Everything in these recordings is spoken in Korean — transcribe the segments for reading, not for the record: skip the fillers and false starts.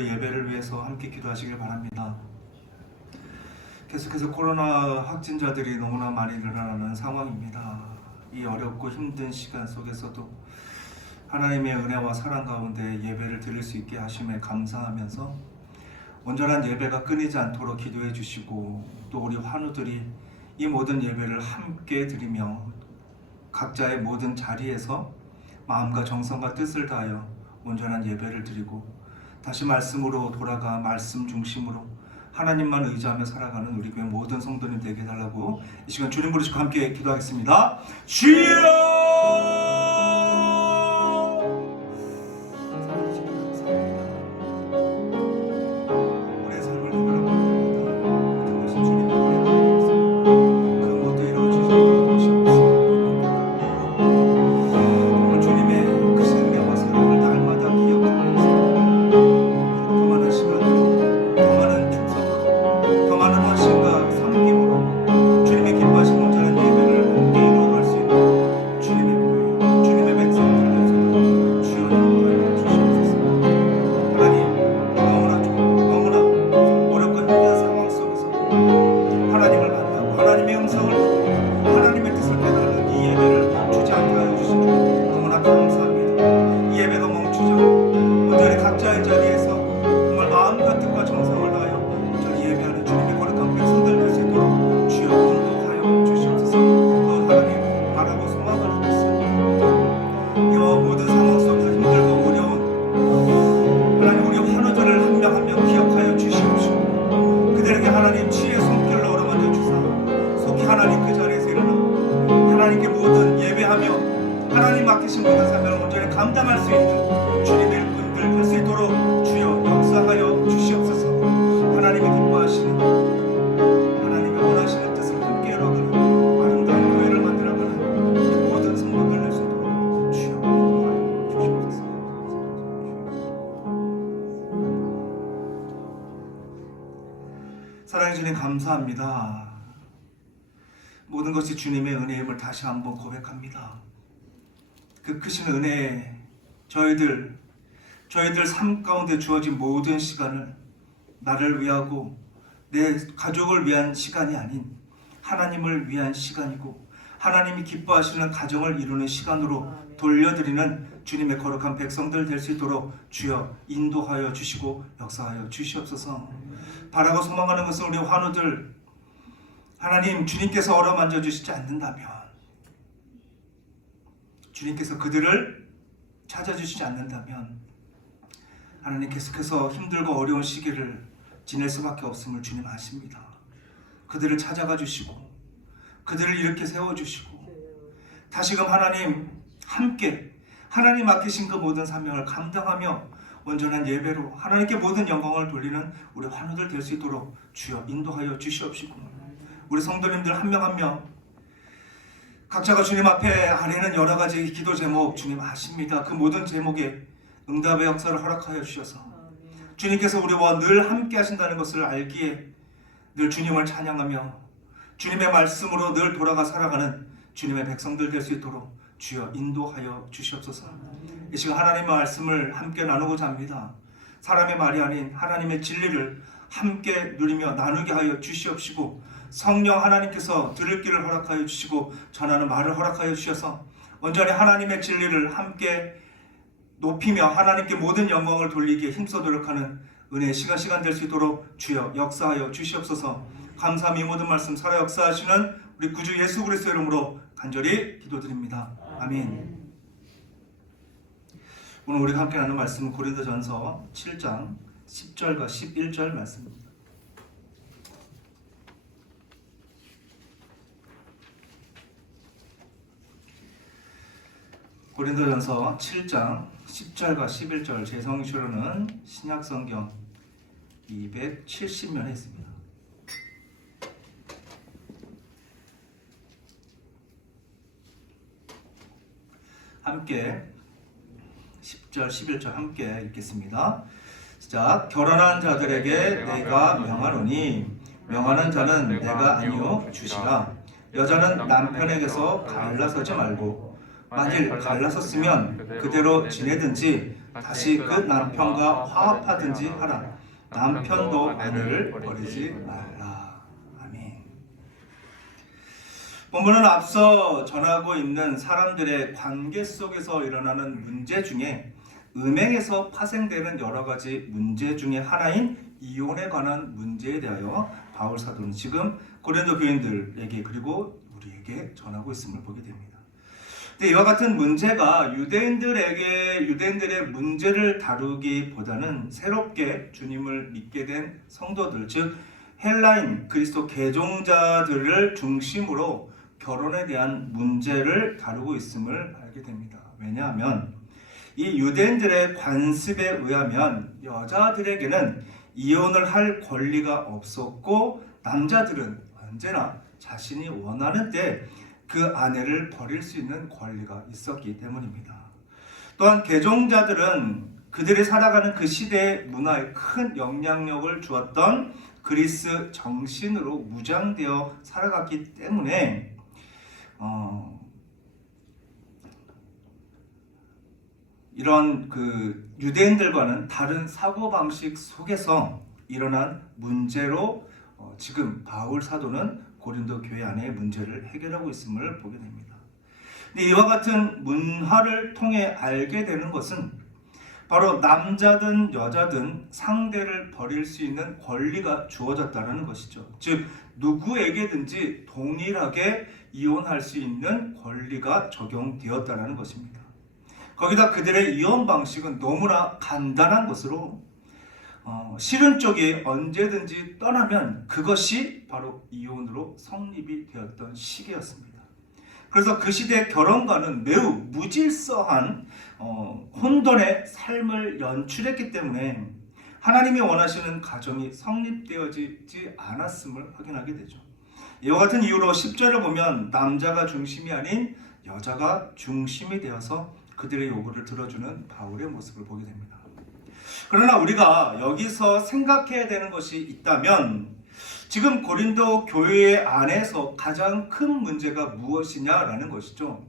우리 예배를 위해서 함께 기도하시길 바랍니다. 계속해서 코로나 확진자들이 너무나 많이 늘어나는 상황입니다. 이 어렵고 힘든 시간 속에서도 하나님의 은혜와 사랑 가운데 예배를 드릴 수 있게 하심에 감사하면서 온전한 예배가 끊이지 않도록 기도해 주시고, 또 우리 환우들이 이 모든 예배를 함께 드리며 각자의 모든 자리에서 마음과 정성과 뜻을 다하여 온전한 예배를 드리고 다시 말씀으로 돌아가 말씀 중심으로 하나님만 의지하며 살아가는 우리 교회 모든 성도님 되게 해달라고 이 시간 주님 부르시고 함께 기도하겠습니다. 주여! 하나님 맡기신 모든 사명을 온전히 감당할 수 있는 주님의 일꾼들 될 수 있도록 주여 역사하여 주시옵소서. 하나님이 기뻐하시는, 하나님이 원하시는 뜻을 함께 이루어가는 아름다운 교회를 만들어가는 이 모든 성도들 될 수 있도록 주여 인도하여 주시옵소서. 사랑해 주님 감사합니다. 모든 것이 주님의 은혜임을 다시 한번 고백합니다. 그 크신 은혜에 저희들 삶 가운데 주어진 모든 시간을 나를 위하고 내 가족을 위한 시간이 아닌 하나님을 위한 시간이고 하나님이 기뻐하시는 가정을 이루는 시간으로 돌려드리는 주님의 거룩한 백성들 될 수 있도록 주여 인도하여 주시고 역사하여 주시옵소서. 바라고 소망하는 것은 우리 환우들, 하나님 주님께서 어루만져 주시지 않는다면, 주님께서 그들을 찾아주시지 않는다면 하나님 계속해서 힘들고 어려운 시기를 지낼 수밖에 없음을 주님 아십니다. 그들을 찾아가 주시고 그들을 이렇게 세워주시고 다시금 하나님 함께 하나님 맡기신 그 모든 사명을 감당하며 온전한 예배로 하나님께 모든 영광을 돌리는 우리 환우들 될 수 있도록 주여 인도하여 주시옵시고, 우리 성도님들 한 명 한 명 각자가 주님 앞에 아래는 여러 가지 기도 제목 주님 아십니다. 그 모든 제목에 응답의 역사를 허락하여 주셔서 주님께서 우리와 늘 함께 하신다는 것을 알기에 늘 주님을 찬양하며 주님의 말씀으로 늘 돌아가 살아가는 주님의 백성들 될 수 있도록 주여 인도하여 주시옵소서. 이 시간 하나님의 말씀을 함께 나누고자 합니다. 사람의 말이 아닌 하나님의 진리를 함께 누리며 나누게 하여 주시옵시고, 성령 하나님께서 들을 길을 허락하여 주시고 전하는 말을 허락하여 주셔서 온전히 하나님의 진리를 함께 높이며 하나님께 모든 영광을 돌리기에 힘써 노력하는 은혜의 시간 될 수 있도록 주여 역사하여 주시옵소서. 감사함이 모든 말씀 살아 역사하시는 우리 구주 예수 그리스도의 이름으로 간절히 기도드립니다. 아멘. 오늘 우리가 함께 나눈 말씀은 고린도전서 7장 10절과 11절 말씀입니다. 고린도전서 7장 10절과 11절, 제 성경으로는 신약성경 270면에 있습니다. 함께 10절 11절 함께 읽겠습니다. 시작. 결혼한 자들에게 내가 명하노니 명하는 자는 내가 아니요 주시라. 여자는 남편에게서 갈라서지 말고 만일 갈라섰으면 그대로 지내든지 다시 그 남편과 화합하든지 하라. 남편도 아내를 버리지 말라. 아멘. 본문은 앞서 전하고 있는 사람들의 관계 속에서 일어나는 문제 중에 음행에서 파생되는 여러 가지 문제 중에 하나인 이혼에 관한 문제에 대하여 바울 사도는 지금 고린도 교인들에게 그리고 우리에게 전하고 있음을 보게 됩니다. 근데 이와 같은 문제가 유대인들의 문제를 다루기보다는 새롭게 주님을 믿게 된 성도들, 즉 헬라인 그리스도 개종자들을 중심으로 결혼에 대한 문제를 다루고 있음을 알게 됩니다. 왜냐하면 이 유대인들의 관습에 의하면 여자들에게는 이혼을 할 권리가 없었고 남자들은 언제나 자신이 원하는 때 그 아내를 버릴 수 있는 권리가 있었기 때문입니다. 또한 개종자들은 그들이 살아가는 그 시대의 문화에 큰 영향력을 주었던 그리스 정신으로 무장되어 살아갔기 때문에 이런 그 유대인들과는 다른 사고방식 속에서 일어난 문제로 지금 바울 사도는 고린도 교회 안의 문제를 해결하고 있음을 보게 됩니다. 근데 이와 같은 문화를 통해 알게 되는 것은 바로 남자든 여자든 상대를 버릴 수 있는 권리가 주어졌다는 것이죠. 즉 누구에게든지 동일하게 이혼할 수 있는 권리가 적용되었다는 것입니다. 거기다 그들의 이혼 방식은 너무나 간단한 것으로 싫은 쪽이 언제든지 떠나면 그것이 바로 이혼으로 성립이 되었던 시기였습니다. 그래서 그 시대의 결혼과는 매우 무질서한 혼돈의 삶을 연출했기 때문에 하나님이 원하시는 가정이 성립되어지지 않았음을 확인하게 되죠. 이와 같은 이유로 10절을 보면 남자가 중심이 아닌 여자가 중심이 되어서 그들의 요구를 들어주는 바울의 모습을 보게 됩니다. 그러나 우리가 여기서 생각해야 되는 것이 있다면 지금 고린도 교회 안에서 가장 큰 문제가 무엇이냐라는 것이죠.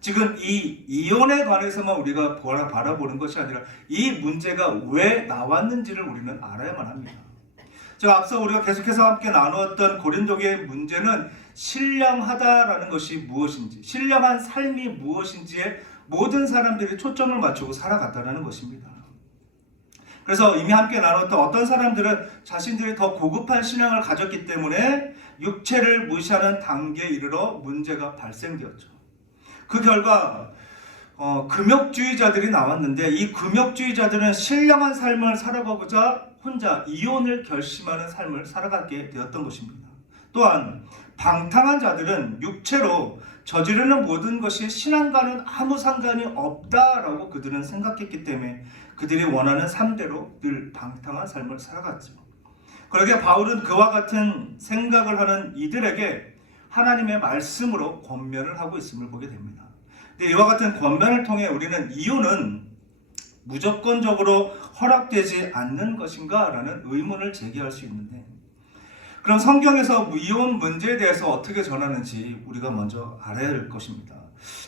지금 이 이혼에 관해서만 우리가 바라보는 것이 아니라 이 문제가 왜 나왔는지를 우리는 알아야만 합니다. 제가 앞서 우리가 계속해서 함께 나누었던 고린도교의 문제는 신령하다라는 것이 무엇인지, 신령한 삶이 무엇인지에 모든 사람들이 초점을 맞추고 살아갔다는 것입니다. 그래서 이미 함께 나눴던 어떤 사람들은 자신들이 더 고급한 신앙을 가졌기 때문에 육체를 무시하는 단계에 이르러 문제가 발생되었죠. 그 결과 금욕주의자들이 나왔는데 이 금욕주의자들은 신령한 삶을 살아가고자 혼자 이혼을 결심하는 삶을 살아가게 되었던 것입니다. 또한 방탕한 자들은 육체로 저지르는 모든 것이 신앙과는 아무 상관이 없다라고 그들은 생각했기 때문에 그들이 원하는 삶대로 늘 방탕한 삶을 살아갔죠. 그러게 바울은 그와 같은 생각을 하는 이들에게 하나님의 말씀으로 권면을 하고 있음을 보게 됩니다. 근데 이와 같은 권면을 통해 우리는 이혼은 무조건적으로 허락되지 않는 것인가? 라는 의문을 제기할 수 있는데, 그럼 성경에서 이혼 문제에 대해서 어떻게 전하는지 우리가 먼저 알아야 할 것입니다.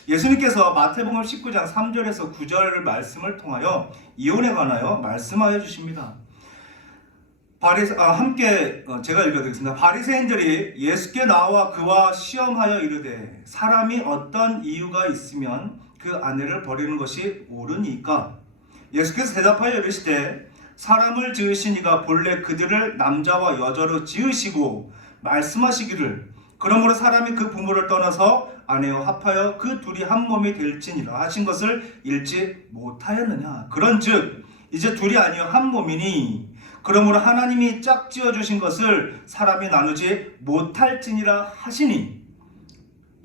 예수님께서 마태복음 19장 3절에서 9절 말씀을 통하여 이혼에 관하여 말씀하여 주십니다. 함께 제가 읽어드리겠습니다. 바리새인들이 예수께 나와 그와 시험하여 이르되 사람이 어떤 이유가 있으면 그 아내를 버리는 것이 옳으니까? 예수께서 대답하여 이르시되 사람을 지으신 이가 본래 그들을 남자와 여자로 지으시고 말씀하시기를 그러므로 사람이 그 부모를 떠나서 아내와 합하여 그 둘이 한 몸이 될지니라 하신 것을 읽지 못하였느냐? 그런즉 이제 둘이 아니여 한 몸이니 그러므로 하나님이 짝지어 주신 것을 사람이 나누지 못할지니라 하시니,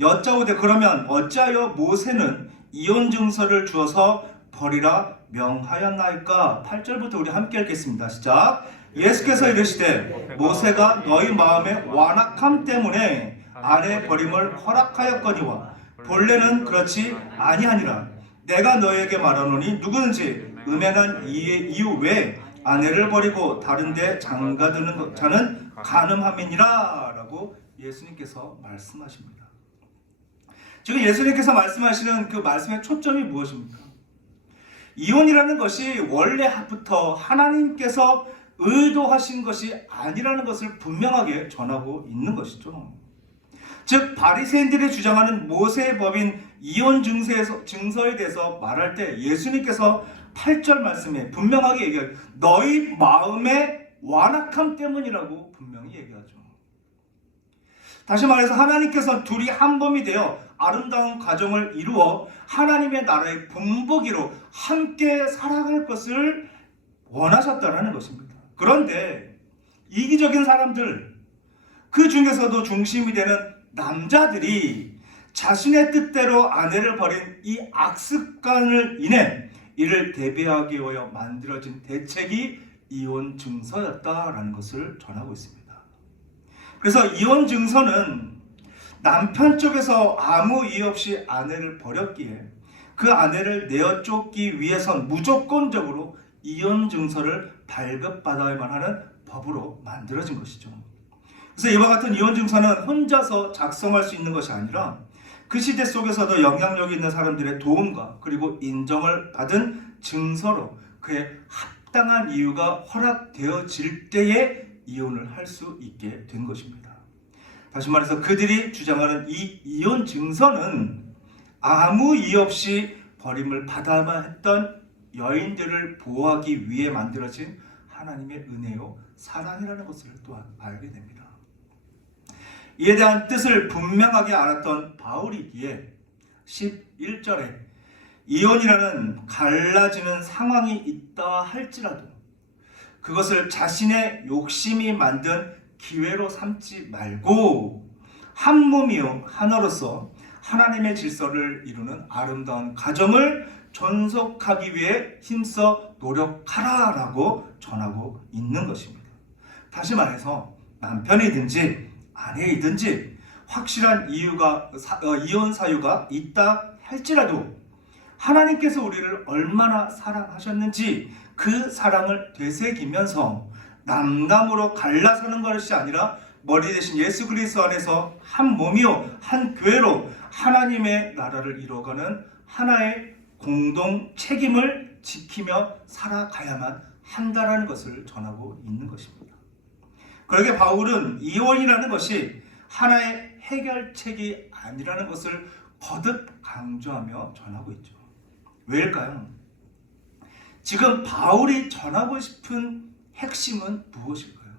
여짜오되 그러면 어찌하여 모세는 이혼 증서를 주어서 버리라 명하였나이까? 8절부터 우리 함께 읽겠습니다. 시작. 예수께서 이르시되 모세가 너희 마음의 완악함 때문에 아내 버림을 허락하였거니와 본래는 그렇지 아니하니라. 내가 너에게 말하노니 누구든지 음행한 이유 외에 아내를 버리고 다른 데 장가드는 자는 간음함이니라 라고 예수님께서 말씀하십니다. 지금 예수님께서 말씀하시는 그 말씀의 초점이 무엇입니까? 이혼이라는 것이 원래부터 하나님께서 의도하신 것이 아니라는 것을 분명하게 전하고 있는 것이죠. 즉 바리새인들이 주장하는 모세의 법인 이혼 증서에 대해서 말할 때 예수님께서 8절 말씀에 분명하게 얘기해요. 너희 마음의 완악함 때문이라고 분명히 얘기하죠. 다시 말해서 하나님께서 둘이 한 몸이 되어 아름다운 가정을 이루어 하나님의 나라의 본보기로 함께 살아갈 것을 원하셨다는 것입니다. 그런데 이기적인 사람들, 그 중에서도 중심이 되는 남자들이 자신의 뜻대로 아내를 버린 이 악습관을 인해 이를 대비하기 위하여 만들어진 대책이 이혼 증서였다라는 것을 전하고 있습니다. 그래서 이혼 증서는 남편 쪽에서 아무 이유 없이 아내를 버렸기에 그 아내를 내어 쫓기 위해선 무조건적으로 이혼 증서를 발급받아야만 하는 법으로 만들어진 것이죠. 그래서 이와 같은 이혼 증서는 혼자서 작성할 수 있는 것이 아니라 그 시대 속에서도 영향력 있는 사람들의 도움과 그리고 인정을 받은 증서로 그의 합당한 이유가 허락되어질 때에 이혼을 할 수 있게 된 것입니다. 다시 말해서 그들이 주장하는 이 이혼 증서는 아무 이유 없이 버림을 받아야만 했던 여인들을 보호하기 위해 만들어진 하나님의 은혜요 사랑이라는 것을 또한 알게 됩니다. 이에 대한 뜻을 분명하게 알았던 바울이기에 11절에 이혼이라는 갈라지는 상황이 있다 할지라도 그것을 자신의 욕심이 만든 기회로 삼지 말고 한 몸이요 하나로서 하나님의 질서를 이루는 아름다운 가정을 존속하기 위해 힘써 노력하라라고 전하고 있는 것입니다. 다시 말해서 남편이든지 아내이든지 확실한 이혼 사유가 있다 할지라도 하나님께서 우리를 얼마나 사랑하셨는지 그 사랑을 되새기면서 남남으로 갈라서는 것이 아니라 머리 대신 예수 그리스도 안에서 한 몸이요 한 교회로 하나님의 나라를 이루어가는 하나의 공동 책임을 지키며 살아가야만 한다라는 것을 전하고 있는 것입니다. 그러게 바울은 이혼이라는 것이 하나의 해결책이 아니라는 것을 거듭 강조하며 전하고 있죠. 왜일까요? 지금 바울이 전하고 싶은 핵심은 무엇일까요?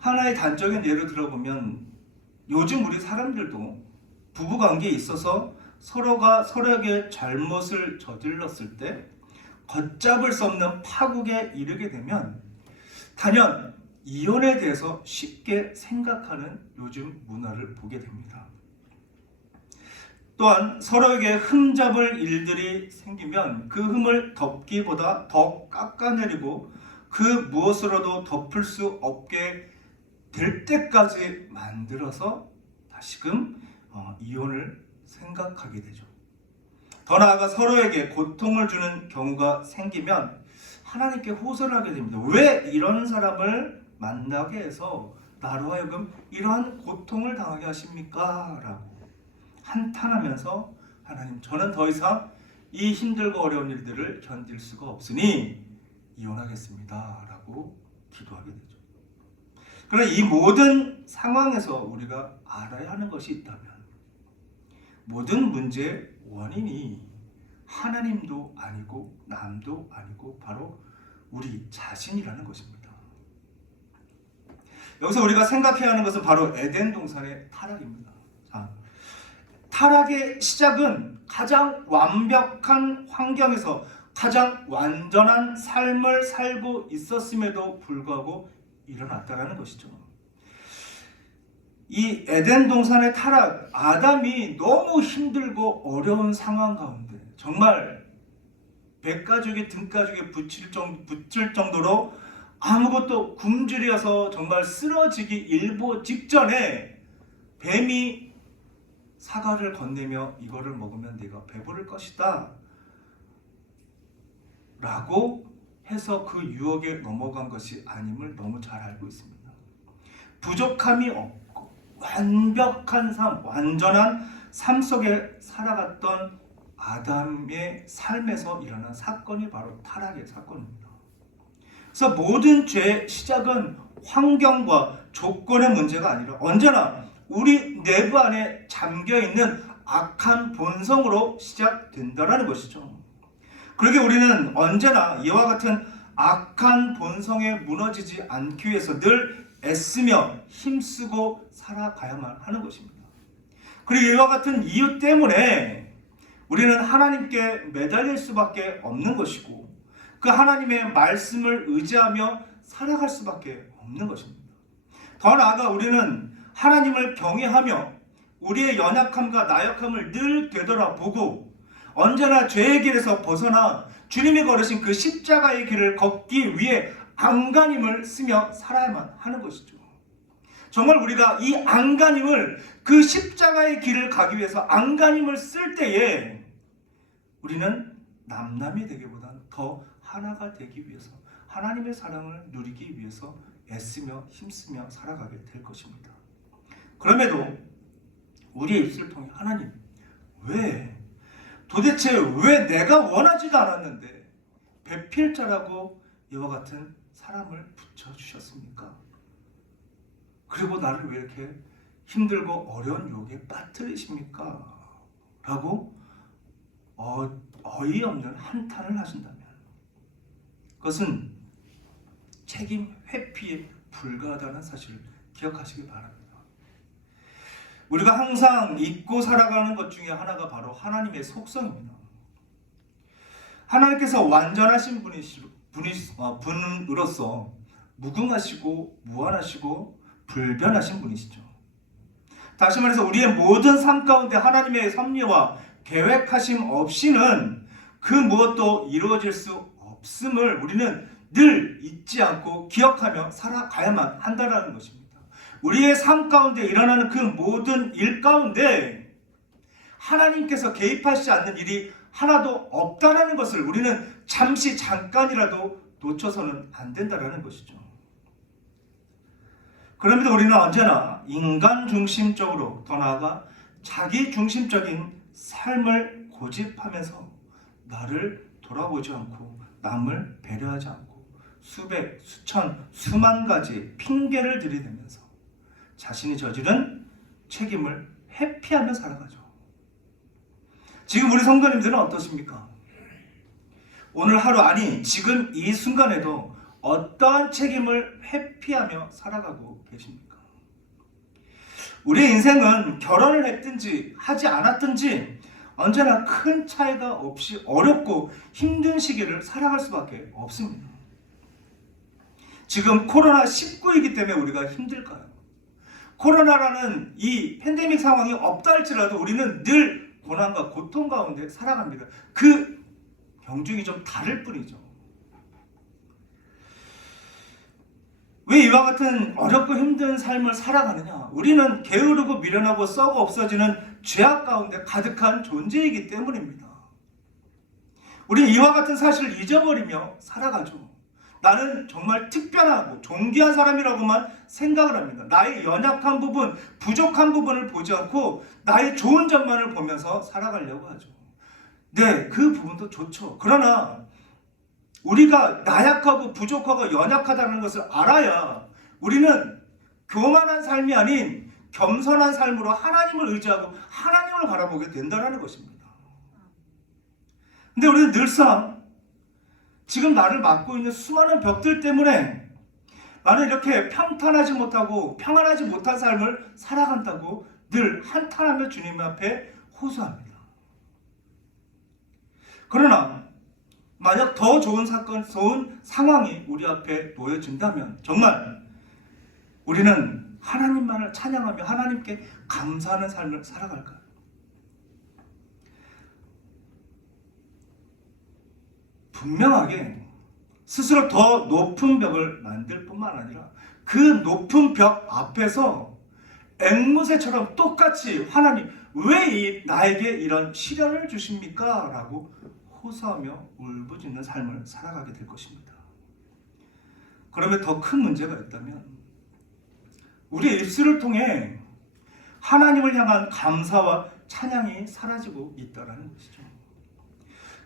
하나의 단적인 예를 들어보면 요즘 우리 사람들도 부부관계에 있어서 서로가 서로에게 잘못을 저질렀을 때 걷잡을 수 없는 파국에 이르게 되면 단연 이혼에 대해서 쉽게 생각하는 요즘 문화를 보게 됩니다. 또한 서로에게 흠잡을 일들이 생기면 그 흠을 덮기보다 더 깎아내리고 그 무엇으로도 덮을 수 없게 될 때까지 만들어서 다시금 이혼을 생각하게 되죠. 더 나아가 서로에게 고통을 주는 경우가 생기면 하나님께 호소를 하게 됩니다. 왜 이런 사람을 만나게 해서 나로 하여금 이러한 고통을 당하게 하십니까? 라고 한탄하면서 하나님, 저는 더 이상 이 힘들고 어려운 일들을 견딜 수가 없으니 이혼하겠습니다 라고 기도하게 되죠. 그러나 이 모든 상황에서 우리가 알아야 하는 것이 있다면 모든 문제의 원인이 하나님도 아니고 남도 아니고 바로 우리 자신이라는 것입니다. 여기서 우리가 생각해야 하는 것은 바로 에덴 동산의 타락입니다. 타락의 시작은 가장 완벽한 환경에서 가장 완전한 삶을 살고 있었음에도 불구하고 일어났다는 것이죠. 이 에덴 동산의 타락, 아담이 너무 힘들고 어려운 상황 가운데 정말 백가죽이 등가죽에 붙일 정도로 아무것도 굶주려서 정말 쓰러지기 일보 직전에 뱀이 사과를 건네며 이거를 먹으면 네가 배부를 것이다 라고 해서 그 유혹에 넘어간 것이 아님을 너무 잘 알고 있습니다. 부족함이 없고 완벽한 삶, 완전한 삶 속에 살아갔던 아담의 삶에서 일어난 사건이 바로 타락의 사건입니다. 그래서 모든 죄의 시작은 환경과 조건의 문제가 아니라 언제나 우리 내부 안에 잠겨있는 악한 본성으로 시작된다는 것이죠. 그러게 우리는 언제나 이와 같은 악한 본성에 무너지지 않기 위해서 늘 애쓰며 힘쓰고 살아가야만 하는 것입니다. 그리고 이와 같은 이유 때문에 우리는 하나님께 매달릴 수밖에 없는 것이고 그 하나님의 말씀을 의지하며 살아갈 수밖에 없는 것입니다. 더 나아가 우리는 하나님을 경외하며 우리의 연약함과 나약함을 늘 되돌아보고 언제나 죄의 길에서 벗어나 주님이 걸으신 그 십자가의 길을 걷기 위해 안간힘을 쓰며 살아야만 하는 것이죠. 정말 우리가 이 안간힘을 그 십자가의 길을 가기 위해서 안간힘을 쓸 때에 우리는 남남이 되기보다는 더 하나가 되기 위해서 하나님의 사랑을 누리기 위해서 애쓰며 힘쓰며 살아가게 될 것입니다. 그럼에도 우리의 입술을 통해 하나님 도대체 왜 내가 원하지도 않았는데 배필자라고 이와 같은 사람을 붙여주셨습니까? 그리고 나를 왜 이렇게 힘들고 어려운 유혹에 빠뜨리십니까? 라고 어이없는 한탄을 하신다면 그것은 책임 회피에 불과하다는 사실을 기억하시기 바랍니다. 우리가 항상 잊고 살아가는 것 중에 하나가 바로 하나님의 속성입니다. 하나님께서 완전하신 분으로서 무궁하시고 무한하시고 불변하신 분이시죠. 다시 말해서 우리의 모든 삶 가운데 하나님의 섭리와 계획하심 없이는 그 무엇도 이루어질 수 없음을 우리는 늘 잊지 않고 기억하며 살아가야만 한다는 것입니다. 우리의 삶 가운데 일어나는 그 모든 일 가운데 하나님께서 개입하시지 않는 일이 하나도 없다는 것을 우리는 잠깐이라도 놓쳐서는 안 된다는 것이죠. 그럼에도 우리는 언제나 인간 중심적으로 더 나아가 자기 중심적인 삶을 고집하면서 나를 돌아보지 않고 남을 배려하지 않고 수백, 수천, 수만 가지 핑계를 들이대면서 자신이 저지른 책임을 회피하며 살아가죠. 지금 우리 성도님들은 어떠십니까? 오늘 하루 아니 지금 이 순간에도 어떠한 책임을 회피하며 살아가고 계십니까? 우리의 인생은 결혼을 했든지 하지 않았든지 언제나 큰 차이가 없이 어렵고 힘든 시기를 살아갈 수밖에 없습니다. 지금 코로나19이기 때문에 우리가 힘들까요? 코로나라는 이 팬데믹 상황이 없다 할지라도 우리는 늘 고난과 고통 가운데 살아갑니다. 그 경중이 좀 다를 뿐이죠. 왜 이와 같은 어렵고 힘든 삶을 살아가느냐? 우리는 게으르고 미련하고 썩어 없어지는 죄악 가운데 가득한 존재이기 때문입니다. 우리는 이와 같은 사실을 잊어버리며 살아가죠. 나는 정말 특별하고 존귀한 사람이라고만 생각을 합니다. 나의 연약한 부분, 부족한 부분을 보지 않고 나의 좋은 점만을 보면서 살아가려고 하죠. 네, 그 부분도 좋죠. 그러나 우리가 나약하고 부족하고 연약하다는 것을 알아야 우리는 교만한 삶이 아닌 겸손한 삶으로 하나님을 의지하고 하나님을 바라보게 된다는 것입니다. 근데 우리는 늘상 지금 나를 막고 있는 수많은 벽들 때문에 나는 이렇게 평탄하지 못하고 평안하지 못한 삶을 살아간다고 늘 한탄하며 주님 앞에 호소합니다. 그러나 만약 더 좋은 좋은 상황이 우리 앞에 놓여진다면 정말 우리는 하나님만을 찬양하며 하나님께 감사하는 삶을 살아갈까요? 분명하게 스스로 더 높은 벽을 만들 뿐만 아니라 그 높은 벽 앞에서 앵무새처럼 똑같이 하나님 왜 나에게 이런 시련을 주십니까? 라고 호소하며 울부짖는 삶을 살아가게 될 것입니다. 그러면 더 큰 문제가 있다면 우리의 입술을 통해 하나님을 향한 감사와 찬양이 사라지고 있다는 것이죠.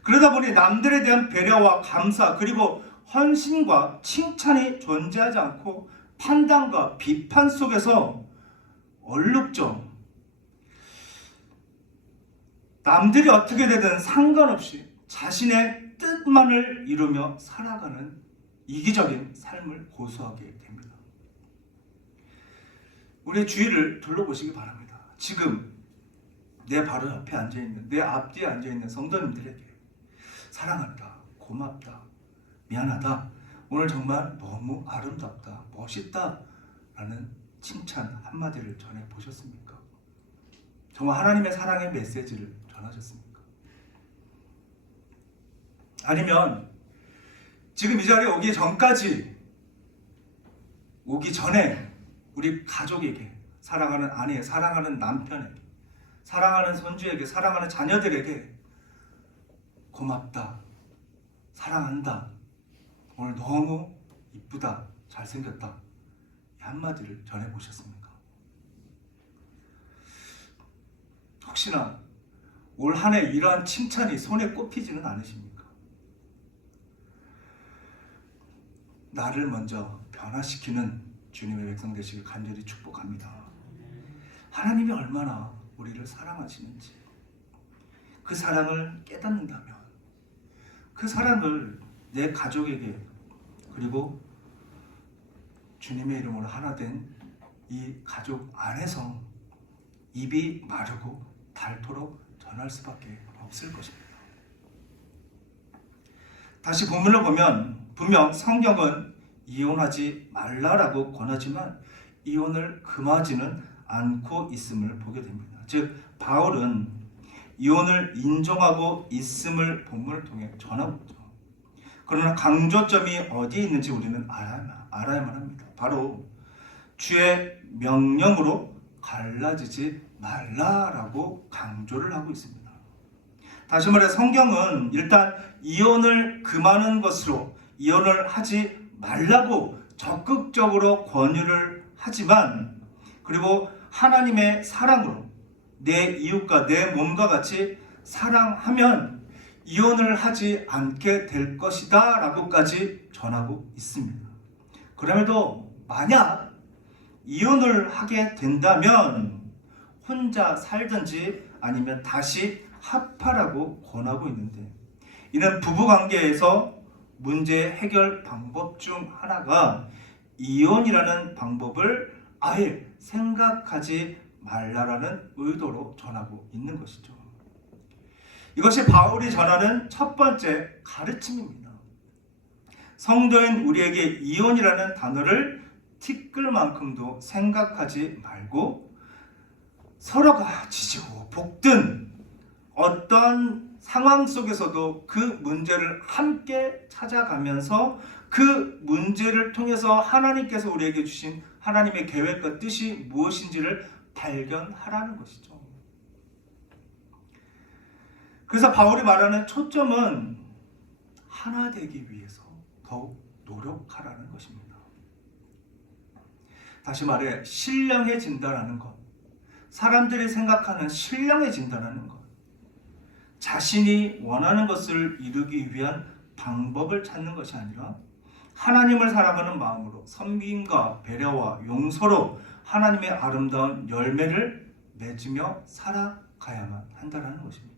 그러다 보니 남들에 대한 배려와 감사 그리고 헌신과 칭찬이 존재하지 않고 판단과 비판 속에서 얼룩져 남들이 어떻게 되든 상관없이 자신의 뜻만을 이루며 살아가는 이기적인 삶을 고수하게 됩니다. 우리의 주위를 둘러보시기 바랍니다. 지금 내 바로 옆에 앉아있는, 내 앞뒤에 앉아있는 성도님들에게 사랑한다, 고맙다, 미안하다, 오늘 정말 너무 아름답다, 멋있다 라는 칭찬 한마디를 전해보셨습니까? 정말 하나님의 사랑의 메시지를 전하셨습니까? 아니면 지금 이 자리에 오기 전에 우리 가족에게, 사랑하는 아내, 사랑하는 남편에게, 사랑하는 손주에게, 사랑하는 자녀들에게 고맙다, 사랑한다, 오늘 너무 이쁘다, 잘생겼다 이 한마디를 전해보셨습니까? 혹시나 올 한 해 이러한 칭찬이 손에 꼽히지는 않으십니까? 나를 먼저 변화시키는 주님의 백성 되시길 간절히 축복합니다. 하나님이 얼마나 우리를 사랑하시는지 그 사랑을 깨닫는다면 그 사랑을 내 가족에게 그리고 주님의 이름으로 하나 된 이 가족 안에서 입이 마르고 닳도록 전할 수밖에 없을 것입니다. 다시 본문을 보면 분명 성경은 이혼하지 말라라고 권하지만 이혼을 금하지는 않고 있음을 보게 됩니다. 즉 바울은 이혼을 인정하고 있음을 본문을 통해 전하고 있죠. 그러나 강조점이 어디에 있는지 우리는 알아야만 합니다. 바로 주의 명령으로 갈라지지 말라라고 강조를 하고 있습니다. 다시 말해 성경은 일단 이혼을 금하는 것으로 이혼을 하지 말라고 적극적으로 권유를 하지만 그리고 하나님의 사랑으로 내 이웃과 내 몸과 같이 사랑하면 이혼을 하지 않게 될 것이다 라고까지 전하고 있습니다. 그럼에도 만약 이혼을 하게 된다면 혼자 살든지 아니면 다시 합하라고 권하고 있는데 이는 부부관계에서 문제 해결 방법 중 하나가 이혼이라는 방법을 아예 생각하지 말라라는 의도로 전하고 있는 것이죠. 이것이 바울이 전하는 첫 번째 가르침입니다. 성도인 우리에게 이혼이라는 단어를 티끌만큼도 생각하지 말고 서로가 지지고 볶든 어떤 상황 속에서도 그 문제를 함께 찾아가면서 그 문제를 통해서 하나님께서 우리에게 주신 하나님의 계획과 뜻이 무엇인지를 발견하라는 것이죠. 그래서 바울이 말하는 초점은 하나 되기 위해서 더욱 노력하라는 것입니다. 다시 말해 신령해진다라는 것, 사람들이 생각하는 신령해진다라는 것, 자신이 원하는 것을 이루기 위한 방법을 찾는 것이 아니라 하나님을 사랑하는 마음으로 섬김과 배려와 용서로 하나님의 아름다운 열매를 맺으며 살아가야만 한다는 것입니다.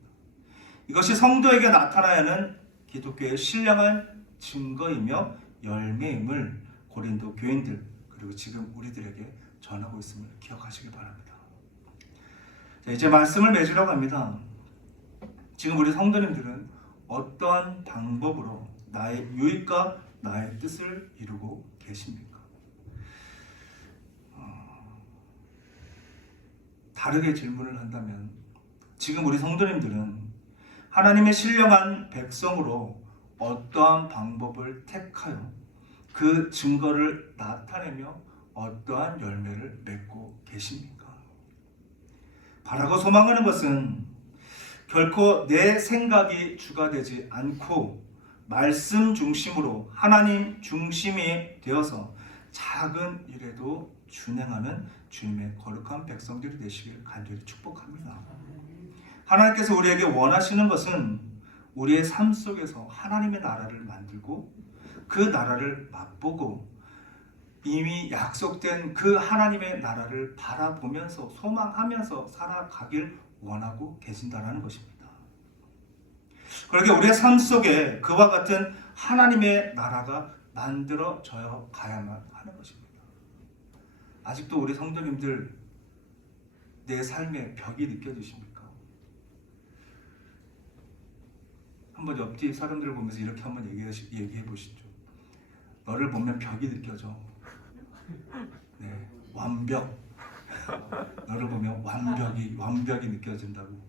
이것이 성도에게 나타나야 하는 기독교의 신령한 증거이며 열매임을 고린도 교인들 그리고 지금 우리들에게 전하고 있음을 기억하시기 바랍니다. 자, 이제 말씀을 맺으러 갑니다. 지금 우리 성도님들은 어떠한 방법으로 나의 유익과 나의 뜻을 이루고 계십니까? 다르게 질문을 한다면 지금 우리 성도님들은 하나님의 신령한 백성으로 어떠한 방법을 택하여 그 증거를 나타내며 어떠한 열매를 맺고 계십니까? 바라고 소망하는 것은 결코 내 생각이 주가 되지 않고 말씀 중심으로 하나님 중심이 되어서 작은 일에도 준행하는 주님의 거룩한 백성들이 되시길 간절히 축복합니다. 하나님께서 우리에게 원하시는 것은 우리의 삶 속에서 하나님의 나라를 만들고 그 나라를 맛보고 이미 약속된 그 하나님의 나라를 바라보면서 소망하면서 살아가길 원하고 계신다는 것입니다. 그러게 우리의 삶 속에 그와 같은 하나님의 나라가 만들어져 가야만 하는 것입니다. 아직도 우리 성도님들 내 삶에 벽이 느껴지십니까? 한번 옆뒤 사람들을 보면서 이렇게 한번 얘기해 보시죠. 너를 보면 벽이 느껴져. 네, 완벽. 너를 보면 완벽이 느껴진다고.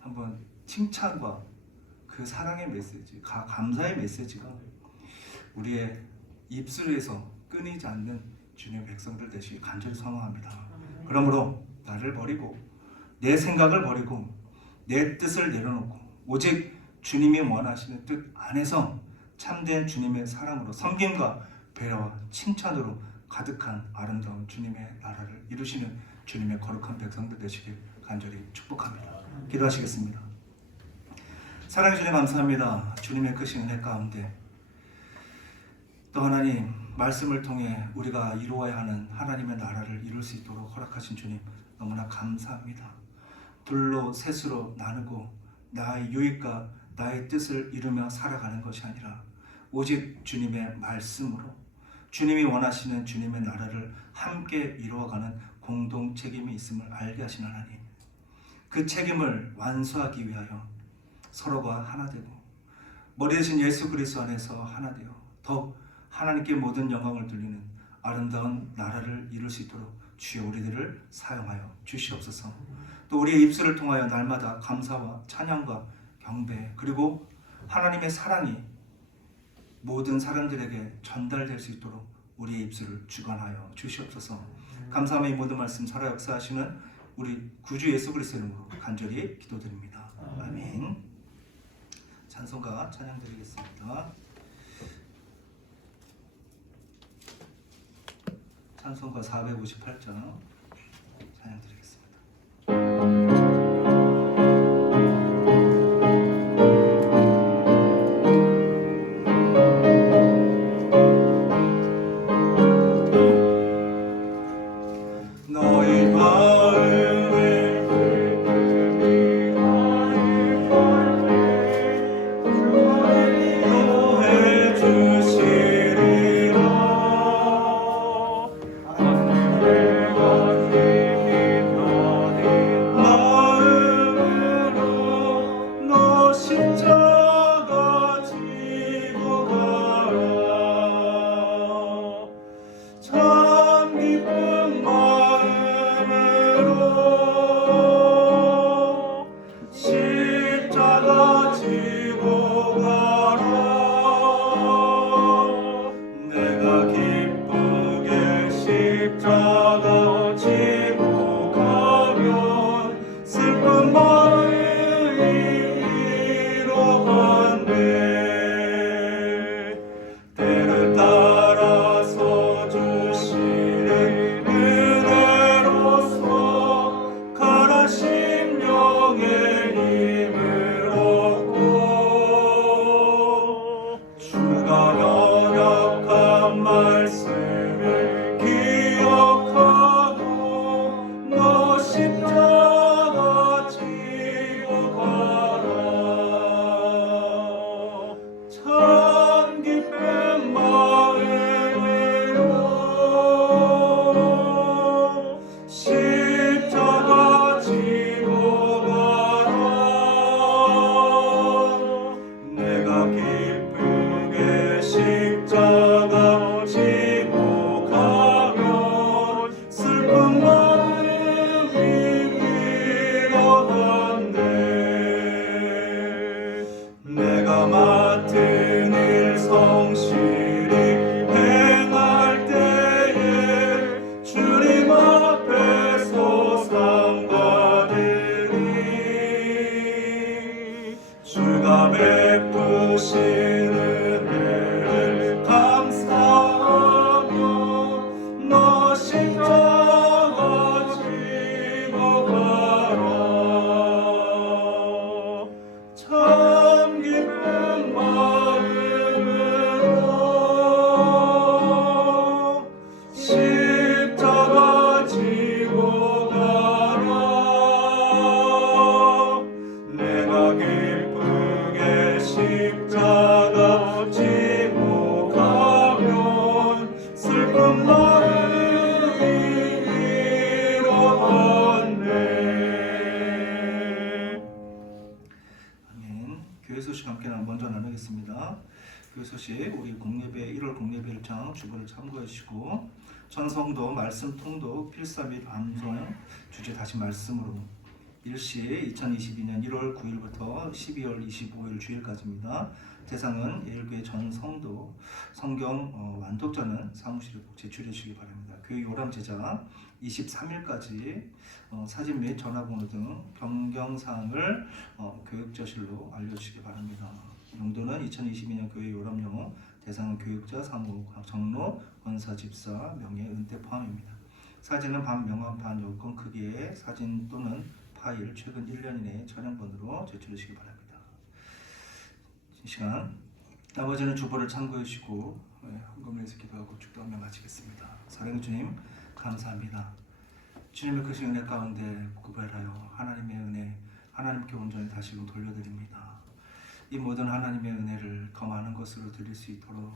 한번 칭찬과 그 사랑의 메시지, 감사의 메시지가 우리의 입술에서 끊이지 않는 주님의 백성들 되시길 간절히 소망합니다. 그러므로 나를 버리고 내 생각을 버리고 내 뜻을 내려놓고 오직 주님이 원하시는 뜻 안에서 참된 주님의 사랑으로 섬김과 배려와 칭찬으로 가득한 아름다운 주님의 나라를 이루시는 주님의 거룩한 백성들 되시길 간절히 축복합니다. 기도하시겠습니다. 사랑해 주님 감사합니다. 주님의 크신 은혜 가운데 또 하나님 말씀을 통해 우리가 이루어야 하는 하나님의 나라를 이룰 수 있도록 허락하신 주님 너무나 감사합니다. 둘로 셋으로 나누고 나의 유익과 나의 뜻을 이루며 살아가는 것이 아니라 오직 주님의 말씀으로 주님이 원하시는 주님의 나라를 함께 이루어가는 공동 책임이 있음을 알게 하신 하나님, 그 책임을 완수하기 위하여 서로가 하나 되고 머리 대신 예수 그리스도 안에서 하나 되어 더 하나님께 모든 영광을 돌리는 아름다운 나라를 이룰 수 있도록 주여 우리들을 사용하여 주시옵소서. 또 우리의 입술을 통하여 날마다 감사와 찬양과 경배 그리고 하나님의 사랑이 모든 사람들에게 전달될 수 있도록 우리의 입술을 주관하여 주시옵소서. 감사함의 이 모든 말씀 살아 역사하시는 우리 구주 예수 그리스도 이름으로 간절히 기도드립니다. 아멘. 찬송가 찬양 드리겠습니다. 찬송가 458장 찬양 드리겠습니다. 주가 베푸시는 은혜를 교회 소식 우리 공예배 1월 공예배 일정 주보를 참고해 주시고 전성도 말씀 통독 필사 및 암송 주제 다시 말씀으로 일시 2022년 1월 9일부터 12월 25일 주일까지입니다. 대상은 예일교회 전성도 성경 완독자는 사무실에 꼭 제출해 주시기 바랍니다. 교회 요람 제자 23일까지 사진 및 전화번호 등 변경사항을 교육자실로 알려주시기 바랍니다. 용도는 2022년 교회 요람 영어 대상은 교육자, 사무, 장로, 권사, 집사, 명예, 은퇴 포함입니다. 사진은 반명함 반 여권 크기의 사진 또는 파일 최근 1년 이내 촬영본으로 제출해 주시기 바랍니다. 이 시간 나머지는 주보를 참고해 주시고 헌금을 해서 기도하고 축도하며 마치겠습니다. 사랑의 주님 감사합니다. 주님의 크신 은혜 가운데 구별하여 하나님의 은혜 하나님께 온전히 다시금 돌려드립니다. 이 모든 하나님의 은혜를 더 많은 것으로 드릴 수 있도록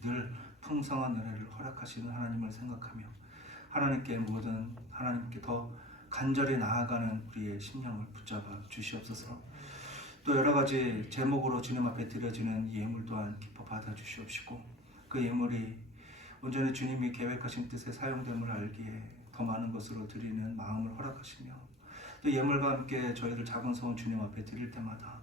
늘 풍성한 은혜를 허락하시는 하나님을 생각하며 하나님께 모든 하나님께 더 간절히 나아가는 우리의 심령을 붙잡아 주시옵소서. 또 여러 가지 제목으로 주님 앞에 드려지는 예물 또한 기뻐 받아 주시옵시고 그 예물이 온전히 주님이 계획하신 뜻에 사용됨을 알기에 더 많은 것으로 드리는 마음을 허락하시며 또 예물과 함께 저희들 작은 소원 주님 앞에 드릴 때마다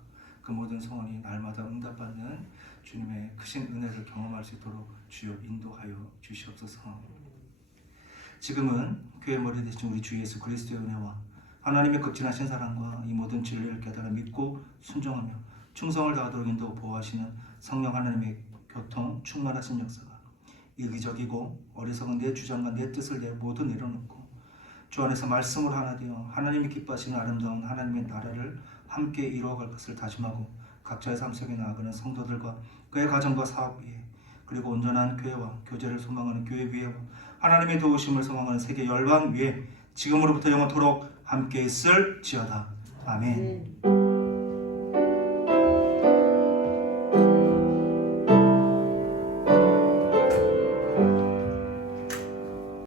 그 모든 소원이 날마다 응답받는 주님의 크신 은혜를 경험할 수 있도록 주여 인도하여 주시옵소서. 지금은 교회 머리 되신 우리 주 예수 그리스도의 은혜와 하나님의 극진하신 사랑과 이 모든 진리를 깨달아 믿고 순종하며 충성을 다하도록 인도 보호하시는 성령 하나님의 교통 충만하신 역사가 이기적이고 어리석은 내 주장과 내 뜻을 모두 내려놓고 주 안에서 말씀으로 하나 되어 하나님이 기뻐하시는 아름다운 하나님의 나라를 함께 이루어갈 것을 다짐하고 각자의 삶 속에 나아가는 성도들과 그의 가정과 사업 위에 그리고 온전한 교회와 교제를 소망하는 교회 위에 하나님의 도우심을 소망하는 세계 열방 위에 지금으로부터 영원토록 함께 있을지어다. 아멘.